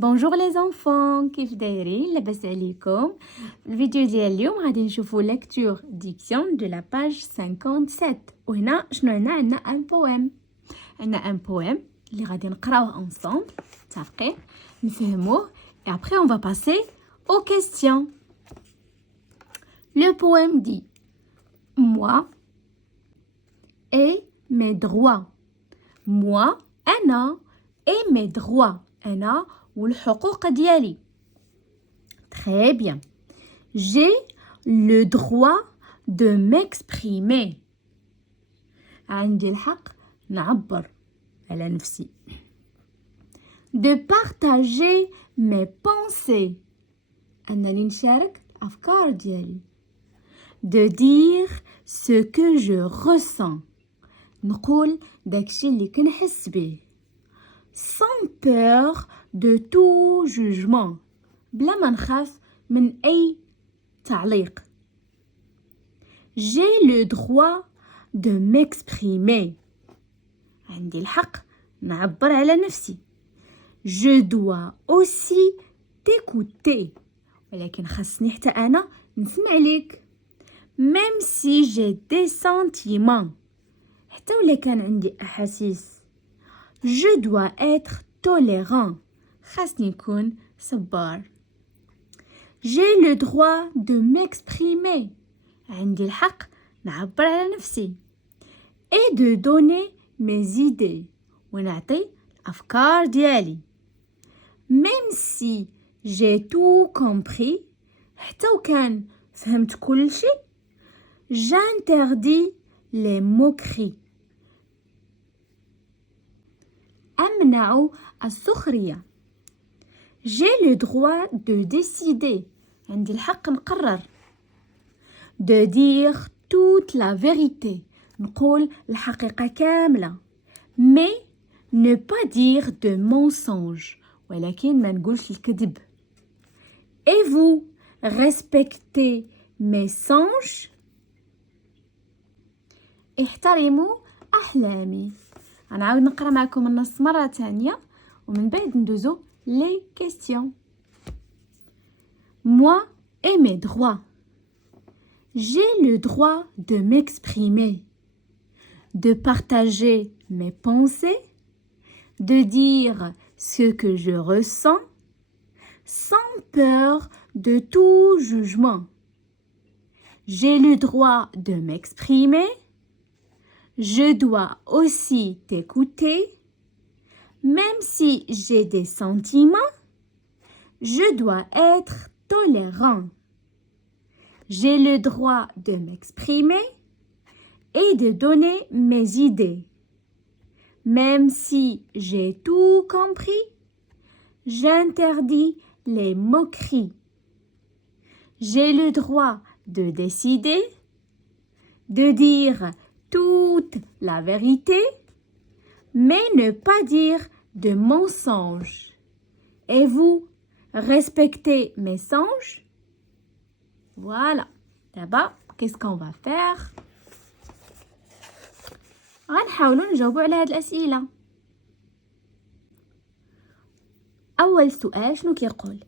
Bonjour les enfants, كيف دايرين؟ لاباس عليكم؟ الفيديو ديال اليوم غادي نشوفوا lecture diction de la page 57 وهنا شنو عندنا un poème. عندنا un poème اللي غادي نقراوه ensemble متفقين نفهموه et après on va passer aux questions. Le poème dit: moi et mes droits. moi أنا et mes droits أنا والحقوق ديالي. Très bien. J'ai le droit de m'exprimer. عندي الحق نعبر على نفسي. De partager mes pensées. أنني نشارك الأفكار ديالي. De dire ce que je ressens. نقول داكشي اللي كنحس به. Sans peur de tout jugement. بلا ما نخاف من أي تعليق. J'ai le droit de m'exprimer. عندي الحق نعبر على نفسي. Je dois aussi t'écouter. ولكن خاصني حتى أنا نسمع ليك. Même si j'ai des sentiments. حتى ولا كان عندي أحاسيس. Je dois être tolérant. خاصني نكون صبار. J'ai le droit de m'exprimer. عندي الحق نعبر على نفسي. Et de donner mes idées. ونعطي الأفكار ديالي. Même si j'ai tout compris. حتى وكان فهمت كل شيء. J'interdis les moqueries. أمنع السخرية. J'ai le droit de décider. عندي الحق نقرر. De dire toute la vérité. نقول الحقيقة كاملة. Mais ne pas dire de mensonges. ولكن ما نقولش الكذب. Et vous respectez mes songes. احترموا أحلامي. غنعاود نقرا معكم النص مرة تانية ومن بعد ندوزو les questions. Moi et mes droits. J'ai le droit de m'exprimer, de partager mes pensées, de dire ce que je ressens, sans peur de tout jugement. J'ai le droit de m'exprimer. Je dois aussi t'écouter. Même si j'ai des sentiments, je dois être tolérant. J'ai le droit de m'exprimer et de donner mes idées. Même si j'ai tout compris, j'interdis les moqueries. J'ai le droit de décider, de dire toute la vérité, mais ne pas dire de mensonges. Et vous, respectez mes songes? Voilà. D'abord, qu'est-ce qu'on va faire? غنحاولوا نجاوبوا على هاد الأسئلة. أول سؤال شنو كيقول؟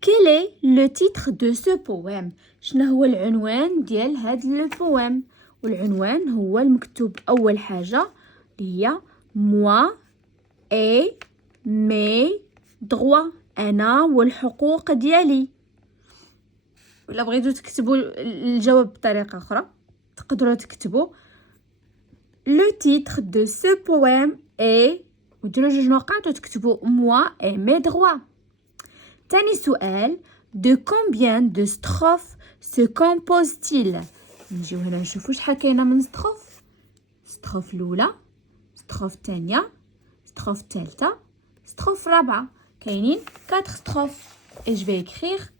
Quel est le titre de ce poème? شنو هو العنوان ديال هاد البوام؟ والعنوان هو المكتوب أول حاجة اللي هي moi et mes droits. أنا والحقوق ديالي. ولا بغيتو تكتبوا الجواب بطريقة أخرى تقدروا تكتبوا le titre de ce poème est وديروا جوج نقاط وتكتبوا moi et mes droits. تاني سؤال de combien de strophes se compose-t-il؟ نجيو هنا نشوفوا شحال كاينه من ستروف الاولى ستروف الثانيه ستروف الثالثه ستروف الرابعه كاينين 4 ستروف. et je vais écrire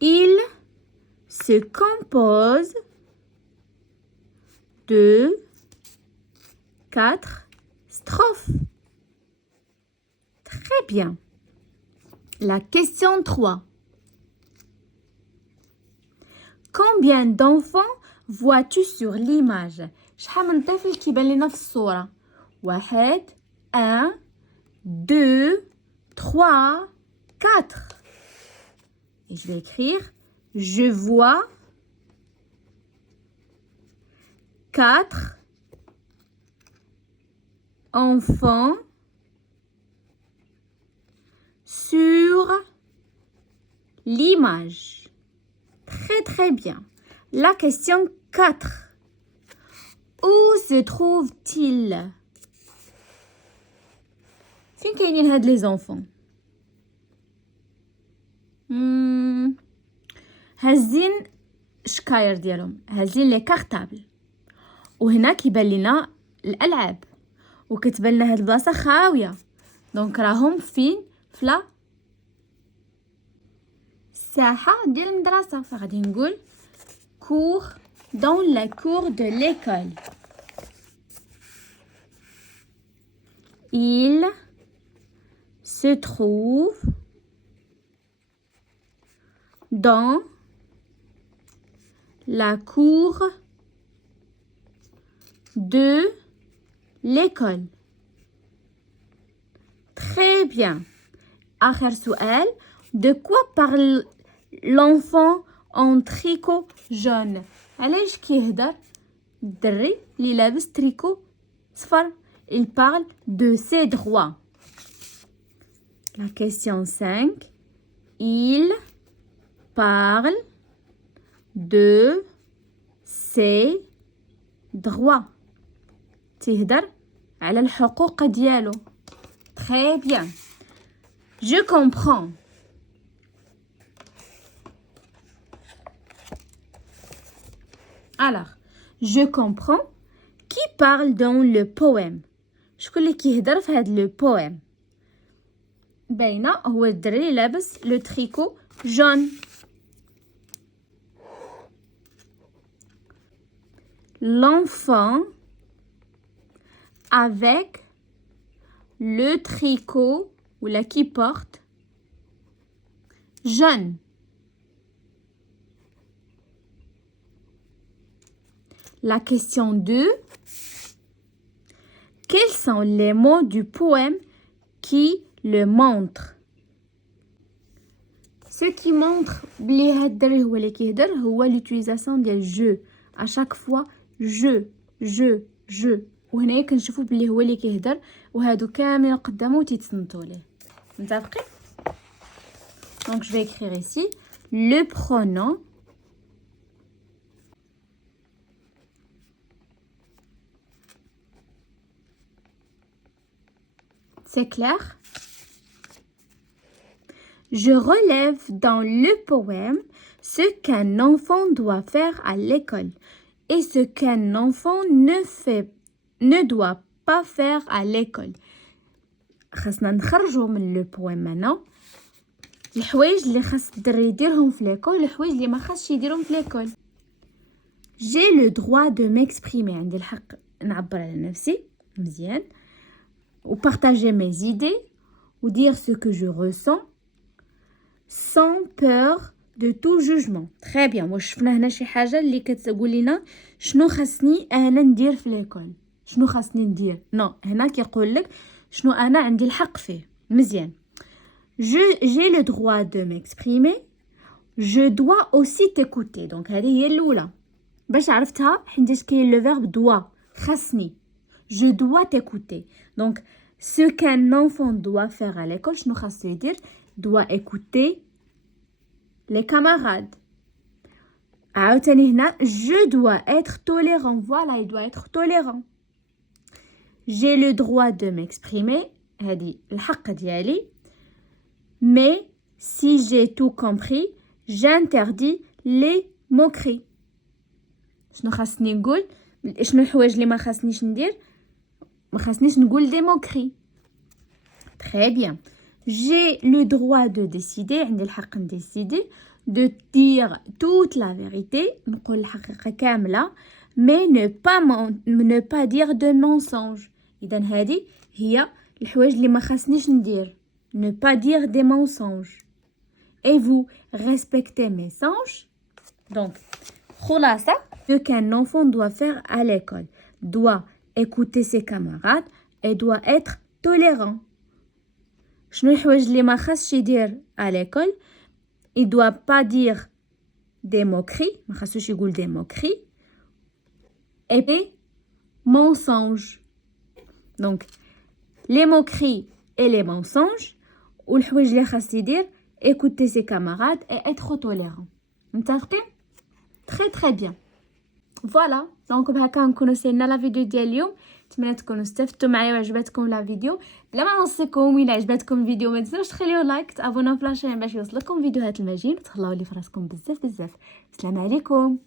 il se compose de 4 strophes. Très bien. La question 3. Combien d'enfants vois-tu sur l'image؟ شحال من طفل كيبان لينا في الصورة؟ واحد 1 2 3 4. Et je vais écrire je vois 4 enfants sur l'image. Très très bien. La question 4. Où se trouve-t-il? فين كاينين هاد لي زونفون؟ هازين شكاير ديالهم، هازين لي كارطابل، وهنا كيبان لينا الالعاب، وكتبان لنا هاد البلاصه خاويه، دونك راهم فين؟ فلا الساحه ديال المدرسه، فغادي نقول cour dans la cour de l'école. Il se trouve dans la cour de l'école. Très bien. آخر سؤال. De quoi parle l'enfant en tricot jaune? علاش كيهدر الدري اللي لابس تريكو صفر؟ Il parle de ses droits. La question 5. Il parle de ses droits. تهدر على الحقوق ديالو. Très bien. Je comprends. Alors, je comprends. Qui parle dans le poème? شكون اللي كيهدر في هذا لو بويم؟ باينه هو الدري اللي لابس لو تريكو جون. L'enfant avec le tricot ou la qui porte jaune. La question 2. Quels sont les mots du poème qui le montrent? Ce qui montre بلي هاد الدري هو اللي كيهدر هو l'utilisation ديال je. À chaque fois je وهنايا كنشوفوا بلي هو اللي كيهدر وهادو كاملين قدامه تيتصنتوا ليه. متفقين؟ Donc je vais écrire ici le pronom c'est clair? Je relève dans le poème ce qu'un enfant doit faire à l'école et ce qu'un enfant ne doit pas faire à l'école. خاصنا نخرجوا من لو بويم هنا الحوايج اللي خاص الدري يديرهم في ليكول والحوايج اللي ما خاصش يديرهم في ليكول. J'ai le droit de m'exprimer. عندي الحق نعبر على نفسي مزيان ou partager mes idées ou dire ce que je ressens sans peur de tout jugement. Très bien. واش شفنا هنا شي حاجه اللي كتقول لنا شنو خاصني انا ندير في ليكول؟ شنو خاصني ندير؟ نو هنا كيقول لك شنو انا عندي الحق فيه. مزيان. J'ai le droit de m'exprimer. Je dois aussi t'écouter. Donc هذه هي الاولى. باش عرفتها حيت كاين لو فيرب doit خاصني. Je dois t'écouter. Donc ce qu'un enfant doit faire à l'école, شنو خاصو يدير؟ doit écouter les camarades. عاوتاني هنا je dois être tolérant. Voilà, il doit être tolérant. J'ai le droit de m'exprimer. هذه الحق ديالي. Mais si j'ai tout compris, j'interdis les moqueries. شنو خاصني نقول؟ شنو الحوايج اللي ما خاصنيش ندير؟ ما خاصنيش نقول des moqueries. Très bien. J'ai le droit de décider. عندي الحق نديسيدي. De dire toute la vérité. نقول الحقيقة كاملة. Mais ne pas dire de mensonges. إذن هذه هي الحوايج اللي ما خاصنيش ندير. Ne pas dire des mensonges. Et vous respectez mes songes. Donc, خلاصة ce qu'un enfant doit faire à l'école. Doit écouter ses camarades, et doit être tolérant. شنو الحوايج اللي ما خاصش يدير à l'école? Il doit pas dire des moqueries, ما خاصوش يقول des moqueries, et des mensonges. Donc les moqueries et les mensonges, والحوايج اللي خاص يدير écouter ses camarades et être tolérant. متفقين؟ très très bien. فوالا دونك بهكا نكونوا سالنا لا فيديو ديال اليوم. نتمنى تكونوا استفدتوا معايا وعجبتكم لا فيديو. بلا ما نوصيكم الى عجبتكم الفيديو ما تنساوش تخليو لايك، تابوناو في لاشين باش يوصلكم فيديوهات المجين، وتهلاو لي فراسكم بزاف بزاف. السلام عليكم.